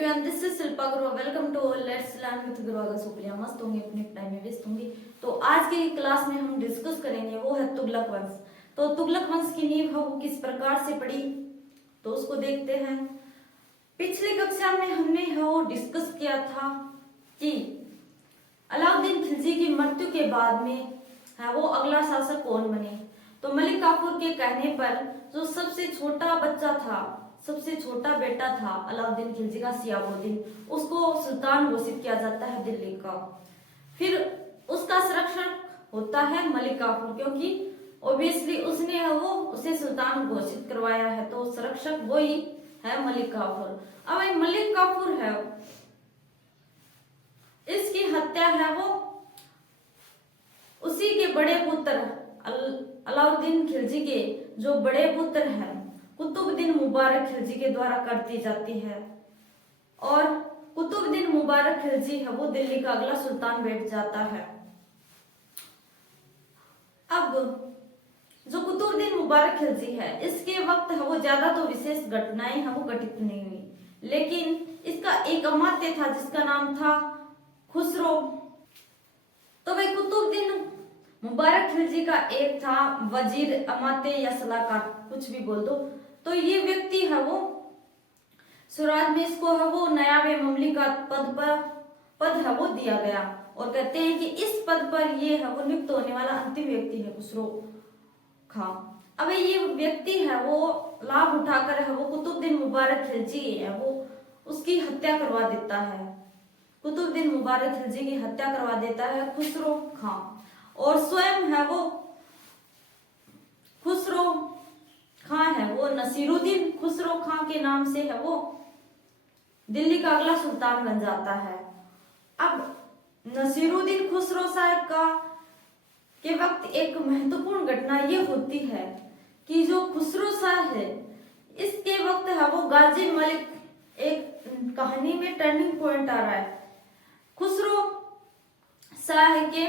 Everyone, this is Shilpa Gurua. Welcome to let's learn with Gurua Supriya. मस्त होंगे, अपनी पढ़ाई में व्यस्त होंगे। तो आज की क्लास में हम डिस्कस करेंगे वो है तुगलक वंश। तो तुगलक वंश की नींव है वो किस प्रकार से पड़ी, तो उसको देखते हैं। पिछली कक्षा में हमने वो डिस्कस किया था कि अलाउद्दीन खिलजी की मृत्यु के बाद में है वो अगला शासक कौन बने। तो मलिक काफूर के कहने पर जो सबसे छोटा बच्चा था, सबसे छोटा बेटा था अलाउद्दीन खिलजी का, शिहाबुद्दीन, उसको सुल्तान घोषित किया जाता है दिल्ली का। फिर उसका संरक्षक होता है मलिक काफूर, क्योंकि ऑब्वियसली उसने वो उसे सुल्तान घोषित करवाया है, तो संरक्षक वही है मलिक काफूर। अब मलिक काफूर है, इसकी हत्या है वो उसी के बड़े पुत्र अलाउद्दीन खिलजी के जो बड़े पुत्र हैं कुतुबुद्दीन मुबारक खिलजी के द्वारा करती जाती है। और कुतुबुद्दीन मुबारक खिलजी है वो दिल्ली का अगला सुल्तान बैठ जाता है। अब जो कुतुबुद्दीन मुबारक खिलजी है, इसके वक्त है वो ज्यादा तो विशेष घटनाएं है वो घटित नहीं हुई, लेकिन इसका एक अमात्य था जिसका नाम था खुसरो। तो भाई कुतुबुद्दीन मुबारक खिलजी का एक था वजीर, अमात्य या सलाहकार, कुछ भी बोल दो। तो ये व्यक्ति है वो स्वराज में इसको है वो नायाबे ममलिकत पद है वो दिया गया, और कहते हैं कि इस पद पर ये है वो नियुक्त होने वाला अंतिम व्यक्ति है खुसरो खां। अब ये व्यक्ति है वो लाभ उठाकर है वो कुतुबुद्दीन मुबारक खिलजी है वो उसकी हत्या करवा देता है। कुतुबुद्दीन मुबारक खिलजी की हत्या करवा देता है खुसरो खां, और स्वयं है वो खुसरो खां है वो नसीरुद्दीन खुसरो खां के नाम से है वो दिल्ली का अगला सुल्तान बन जाता है। अब नसीरुद्दीन खुसरो साहब का के वक्त एक महत्वपूर्ण घटना ये होती है कि जो खुसरो शाह है, इसके वक्त है वो गाजी मलिक, एक कहानी में टर्निंग पॉइंट आ रहा है। खुसरो शाह के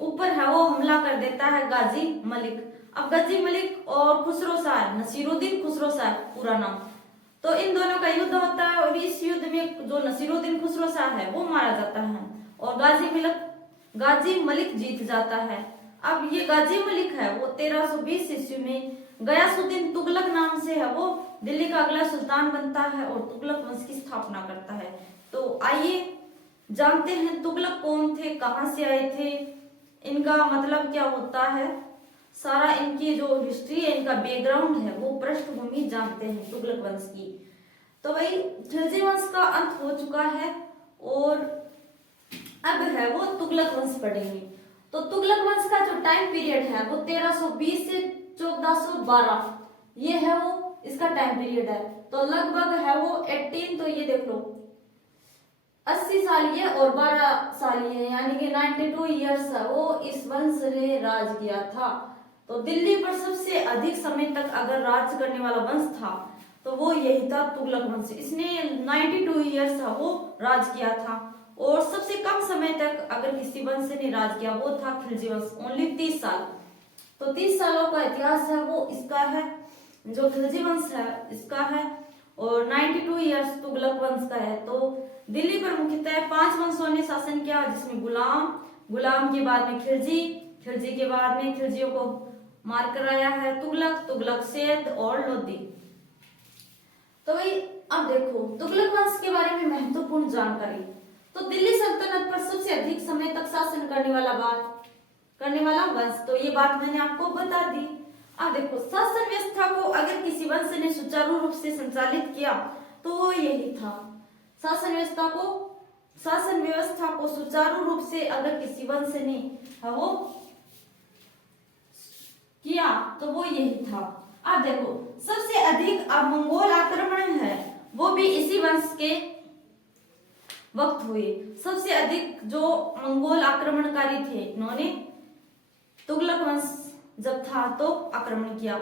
ऊपर है वो हमला कर देता है गाजी मलिक। अब गाजी मलिक और खुसरो शाह, नसीरुद्दीन खुसरो शाह पूरा नाम, तो इन दोनों का युद्ध होता है, और इस युद्ध में जो नसीरुद्दीन खुसरो शाह है वो मारा जाता है और गाजी मलिक जीत जाता है। अब ये गाजी मलिक है वो 1320 ईस्वी में गयासुद्दीन तुगलक नाम से है वो दिल्ली का अगला सुल्तान बनता है और तुगलक वंश की स्थापना करता है। तो आइए जानते हैं तुगलक कौन थे, कहां से आए थे, इनका मतलब क्या होता है, सारा इनकी जो हिस्ट्री है, इनका बैकग्राउंड है, वो पृष्ठभूमि जानते हैं तुगलक वंश की। तो भाई खिलजी वंश का अंत हो चुका है और अब है वो तुगलक वंश पढ़ेंगे। तो तुगलक वंश का जो टाइम पीरियड है वो 1320 से 1412, ये है वो इसका टाइम पीरियड है। तो लगभग है वो 18, तो ये देख लो 80 साल ये और 12 साल ये, यानी कि 92 ईयर्स वो इस वंश ने राज किया था। तो दिल्ली पर सबसे अधिक समय तक अगर राज करने वाला वंश था तो वो यही था तुगलक वंश। इसने 92 ईयर्स वो राज किया था, और सबसे कम समय तक अगर किसी वंश ने राज किया वो था खिलजी वंश, ओनली 30 साल। तो 30 सालों का इतिहास है वो इसका है, जो खिलजी वंश है इसका है, और 92 ईयर्स तुगलक वंश का है। तो दिल्ली पर मुख्यतः 5 वंशों ने शासन किया, जिसमें गुलाम के बाद में खिलजी के बाद में खिलजियों को मार कराया है तुगलक सेद और लोदी। तो भाई अब देखो तुगलक वंश के बारे में महत्वपूर्ण जानकारी। तो दिल्ली सल्तनत पर सबसे अधिक समय तक शासन करने वाला वंश, तो ये बात मैंने आपको बता दी। अब देखो शासन व्यवस्था को अगर किसी वंश ने सुचारू रूप से संचालित किया तो वो यही था। शासन व्यवस्था को सुचारू रूप से अगर किसी वंश ने वो किया तो वो यही था। अब देखो सबसे अधिक अब मंगोल आक्रमण है वो भी इसी वंश के वक्त हुए। सबसे अधिक जो मंगोल आक्रमणकारी थे, इन्होंने तुगलक वंश जब था तो आक्रमण किया,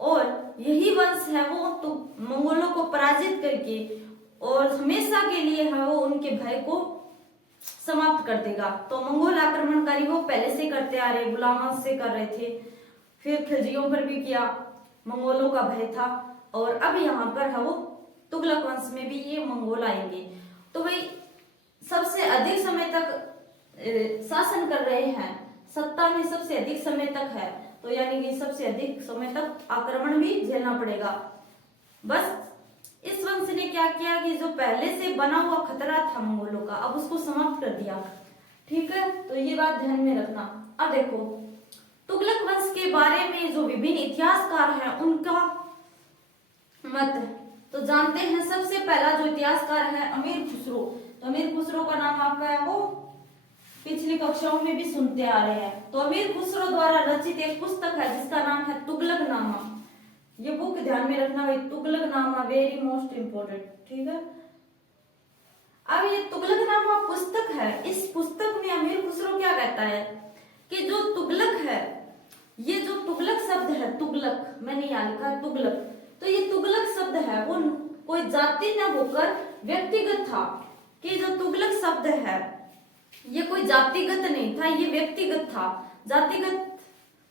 और यही वंश है वो तो मंगोलों को पराजित करके और हमेशा के लिए है वो उनके भय को समाप्त कर देगा। तो मंगोल आक्रमणकारी वो पहले से करते आ रहे, गुलाम वंश से कर रहे थे, फिर खिलजियों पर भी किया, मंगोलों का भय था, और अब यहाँ पर है वो तुगलक वंश में भी ये मंगोल आएंगे। तो भाई सबसे अधिक समय तक शासन कर रहे हैं, सत्ता में सबसे अधिक समय तक है, तो यानी कि सबसे अधिक समय तक आक्रमण भी झेलना पड़ेगा। बस इस वंश ने क्या किया कि जो पहले से बना हुआ खतरा था मंगोलों का, अब उसको समाप्त कर दिया। ठीक है, तो ये बात ध्यान में रखना। अब देखो तुगलक वंश के बारे में जो विभिन्न इतिहासकार हैं उनका मत तो जानते हैं। सबसे पहला जो इतिहासकार है अमीर खुसरो। तो अमीर खुसरो का नाम आपका है वो पिछली कक्षाओं में भी सुनते आ रहे हैं। तो अमीर खुसरो द्वारा रचित एक पुस्तक है जिसका नाम है तुगलकनामा। ये बुक ध्यान में रखना भाई, तुगलकनामा वेरी मोस्ट इंपोर्टेंट। ठीक है, अब ये तुगलकनामा पुस्तक है, इस पुस्तक में अमीर खुसरो क्या कहता है कि जो तुगलक है, ये जो तुगलक शब्द है, तुगलक मैंने यहाँ लिखा तुगलक, तो ये तुगलक शब्द है वो कोई जाति न होकर व्यक्तिगत था। कि जो तुगलक शब्द है ये कोई जातिगत नहीं था, ये व्यक्तिगत था, जातिगत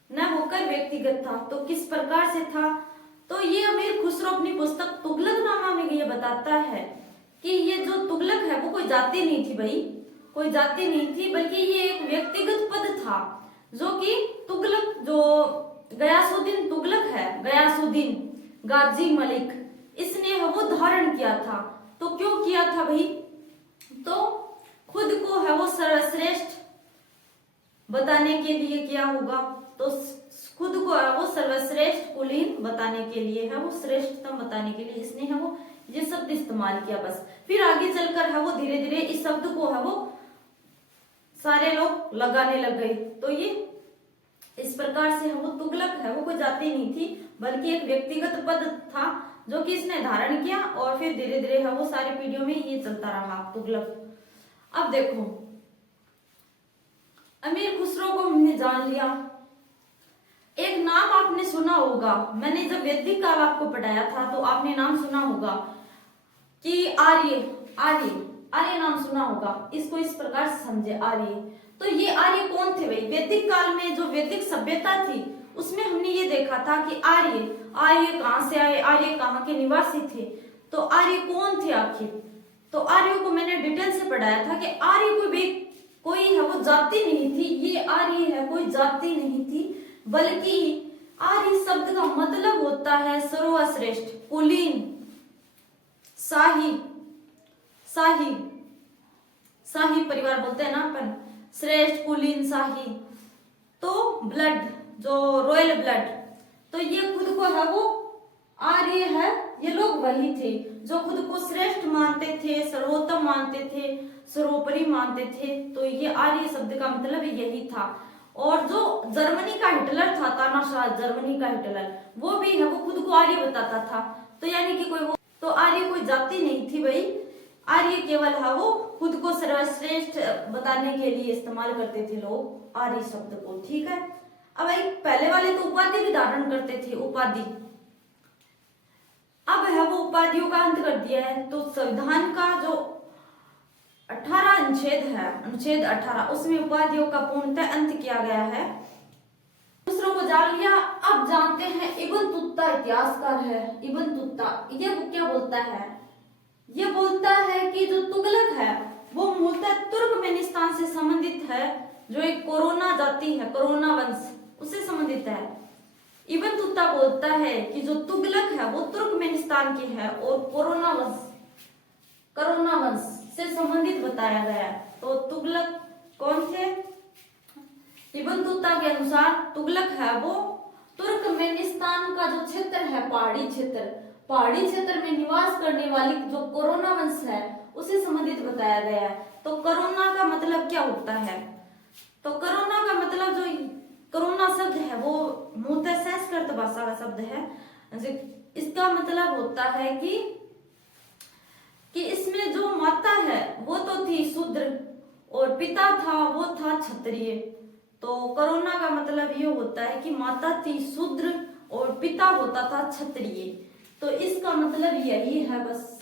न होकर व्यक्तिगत था। तो किस प्रकार से था, तो ये अमीर खुसरो अपनी पुस्तक तुगलकनामा में ये बताता है कि ये जो तुगलक है वो कोई जाति नहीं थी भाई, कोई जाति नहीं थी, बल्कि ये एक व्यक्तिगत पद था जो कि तुगलक जो गयासुद्दीन तुगलक है, गयासुद्दीन गाजी मलिक, इसने वो धारण किया था। तो क्यों किया था भाई, तो खुद को है वो सर्वश्रेष्ठ बताने के लिए किया होगा। तो खुद को है वो सर्वश्रेष्ठ कुलीन बताने के लिए है वो श्रेष्ठतम बताने के लिए इसने है वो ये शब्द इस्तेमाल किया। बस फिर आगे चलकर है वो धीरे धीरे इस शब्द को है वो सारे लोग लगाने लग गए। तो ये इस प्रकार से है वो तुगलक है वो कोई जाति नहीं थी, बल्कि एक व्यक्तिगत पद था जो कि इसने धारण किया, और फिर धीरे धीरे है वो सारी पीढ़ियों में ये चलता रहा तुगलक। अब देखो अमीर खुसरो को हमने जान लिया। एक नाम आपने सुना होगा, मैंने जब वैदिक काल आपको पढ़ाया था तो आपने नाम सुना होगा कि आर्य, आर्य आर्य नाम सुना होगा। इसको इस प्रकार से समझे आर्य। तो ये आर्य कौन थे भाई, वैदिक काल में जो वैदिक सभ्यता थी उसमें हमने ये देखा था कि आर्य, आर्य कहाँ से आए, आर्य कहाँ के निवासी थे, तो आर्य कौन थे आखिर। तो आर्यों को मैंने डिटेल से पढ़ाया था कि आर्य कोई है वो जाति नहीं थी, ये आर्य है कोई जाति नहीं थी, बल्कि आर्य शब्द का मतलब होता है सर्वश्रेष्ठ, कुलीन, शाही, शाही, शाही परिवार बोलते हैं ना अपन, श्रेष्ठ, कुलीन, शाही। तो ब्लड जो रॉयल ब्लड, तो ये खुद को है वो आर्य है, ये लोग वही थे जो खुद को श्रेष्ठ मानते थे, सर्वोत्तम मानते थे, सर्वोपरि मानते थे। तो ये आर्य शब्द का मतलब यही था। और जो जर्मनी का हिटलर था, तानाशाह जर्मनी का हिटलर, वो भी है वो खुद को आर्य बताता था। तो यानी कि कोई वो तो आर्य कोई जाति नहीं थी भाई, आर्य केवल है वो खुद को सर्वश्रेष्ठ बताने के लिए इस्तेमाल करते थे लोग आर्य शब्द को। ठीक है, अब भाई पहले वाले तो उपाधि भी धारण करते थे, उपाधि। अब है वो उपाधियों का अंत कर दिया है। तो संविधान का जो 18 अनुच्छेद है, अनुच्छेद 18, उसमें उपाधियों का पूर्णतः अंत किया गया है। दूसरों को जान लिया। अब जानते हैं इब्न तुत्ता इतिहासकार है, इब्न तुत्ता ये क्या बोलता है, ये बोलता है कि जो तुगलक है वो मूलतः तुर्कमेनिस्तान से संबंधित है, जो एक कोरोना जाति है, कोरोना वंश, उससे संबंधित है। इब्न तुत्ता बोलता है कि जो तुगलक है वो तुर्कमेनिस्तान की है और कोरोना वंश से संबंधित बताया गया है। तो तुगलक कौन थे, इब्न तुत्ता के अनुसार तुगलक है वो तुर्कमेनिस्तान का जो क्षेत्र है, पहाड़ी क्षेत्र में निवास करने वाली जो कोरोना वंश है उसे संबंधित बताया गया है। तो कोरोना का मतलब क्या होता है, तो कोरोना का मतलब जो कोरोना शब्द है वो मूलतः संस्कृत भाषा का शब्द है। इसका मतलब होता है कि इसमें जो माता है वो तो थी शूद्र और पिता था वो था क्षत्रिय। तो कोरोना का मतलब ये होता है कि माता थी शूद्र और पिता होता था क्षत्रिय। तो इसका मतलब यही है बस।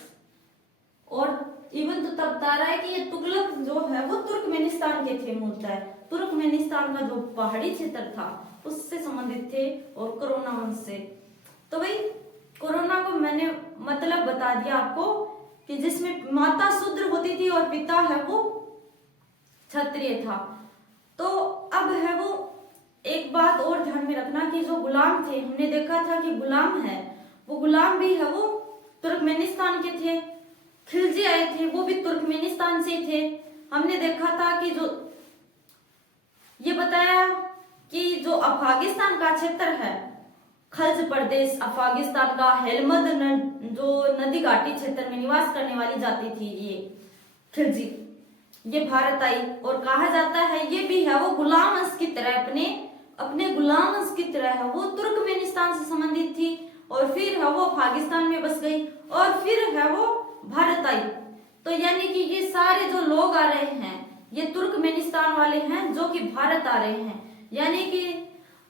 और इब्न तुत्ता बता रहा है कि ये तुगलक जो है वो तुर्कमेनिस्तान के थे, मूलतः तुर्कमेनिस्तान का जो पहाड़ी क्षेत्र था उससे संबंधित थे और कोरोना वंश से। तो भाई कोरोना को मैंने मतलब बता दिया आपको कि जिसमें माता शूद्र होती थी और पिता है वो क्षत्रिय था। तो अब है वो एक बात और ध्यान में रखना कि जो गुलाम थे, हमने देखा था कि गुलाम है वो गुलाम भी है वो तुर्कमेनिस्तान के थे। खिलजी आए थे वो भी तुर्कमेनिस्तान से थे। हमने देखा था कि जो ये बताया कि जो अफगानिस्तान का क्षेत्र है, खल्ज प्रदेश अफगानिस्तान का हेलमंद जो नदी घाटी क्षेत्र में निवास करने वाली जाति थी ये खिलजी, ये भारत आई। और कहा जाता है ये भी है वो गुलाम वंश की तरह अपने गुलाम वंश की तरह है वो तुर्कमेनिस्तान से संबंधित थी। और फिर है वो पाकिस्तान में बस गई और फिर है वो भारत आई। तो यानी कि ये सारे जो लोग आ रहे हैं ये तुर्कमेनिस्तान वाले हैं जो कि भारत आ रहे हैं। यानी कि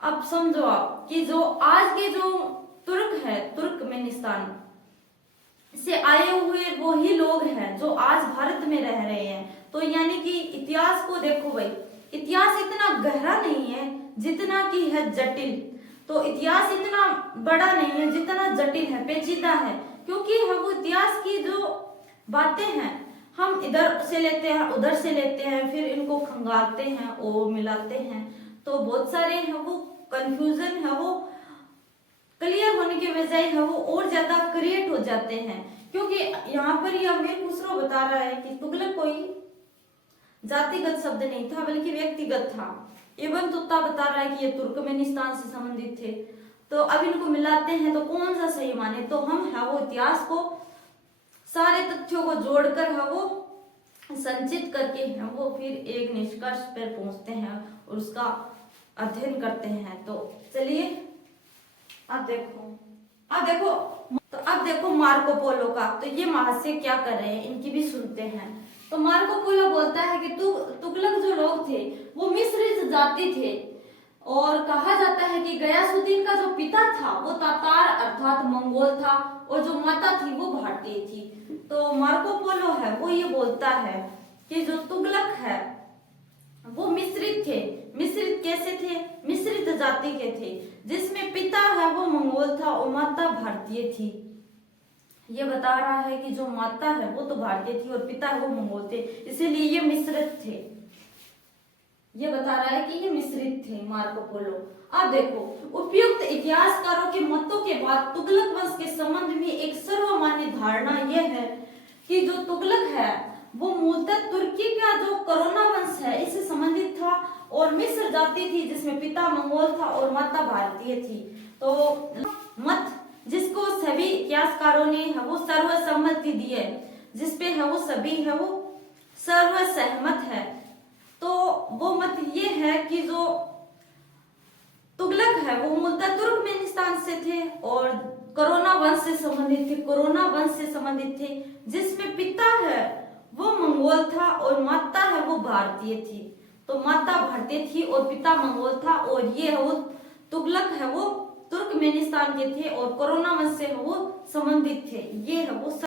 अब समझो आप कि जो आज के जो तुर्क है तुर्कमेनिस्तान से आए हुए वो ही लोग हैं जो आज भारत में रह रहे हैं। तो यानी कि इतिहास को देखो भाई, इतिहास इतना गहरा नहीं है जितना कि है जटिल। तो इतिहास इतना बड़ा नहीं है जितना जटिल है, पेचीदा है। क्योंकि हम इतिहास की जो बातें हैं हम इधर से लेते हैं उधर से लेते हैं, फिर इनको खंगालते हैं और मिलाते हैं। तो बहुत सारे है वो कंफ्यूजन है वो क्लियर होने के बजाय है वो और ज्यादा क्रिएट हो जाते हैं। क्योंकि यहाँ पर ये अमीर खुसरो बता रहा है कि तुगलक कोई जातिगत शब्द नहीं था बल्कि व्यक्तिगत था। एवं तुत्ता बता रहा है कि ये तुर्कमेनिस्तान से संबंधित थे। तो अब इनको मिलाते हैं तो कौन सा सही माने। तो हम है वो इतिहास को सारे तथ्यों को जोड़कर है वो संचित करके है वो फिर एक निष्कर्ष पर पहुंचते हैं और उसका अध्ययन करते हैं। तो चलिए अब देखो मार्को पोलो का। तो ये महाशय क्या कर रहे हैं इनकी भी सुनते हैं। तो मार्को पोलो बोलता है कि तुगलक जो लोग थे वो मिस्र जाति थे और कहा जाता है कि गयासुद्दीन का जो पिता था वो तातार अर्थात मंगोल था और जो माता थी वो भारतीय थी। तो मार्को पोलो है वो ये बोलता है कि जो तुगलक है वो मिश्रित थे। मिश्रित कैसे थे? मिश्रित जाति के थे जिसमें पिता है वो मंगोल था और माता भारतीय थी। ये बता रहा है कि जो माता है वो तो भारतीय थी और पिता है वो मंगोल थे, इसीलिए ये मिश्रित थे। ये बता रहा है कि ये मिश्रित थे मार्को पोलो। अब देखो उपयुक्त इतिहासकारों के मतों के बाद तुगलक वंश के संबंध में एक सर्वमान्य धारणा यह है कि जो तुगलक है वो मूलतः तुर्की का जो कोरोना वंश है इससे संबंधित था और मिस्र जाति थी जिसमें पिता मंगोल था और माता भारतीय थी। तो मत जिसको सभी इतिहासकारों ने है वो सर्वसम्मति दी है, जिसपे है वो सभी है वो सर्वसहमत है। तो वो मत ये है कि जो तुगलक है वो मूलतः तुर्कमेनिस्तान से थे और कोरोना वंश से संबंधित थे जिसमें पिता है वो मंगोल था और माता है वो भारतीय थी। तो माता भारतीय थी और पिता मंगोल था और ये है वो तुगलक है वो तुर्कमेनिस्तान के थे और कोरोना वंश से वो संबंधित थे। ये है वो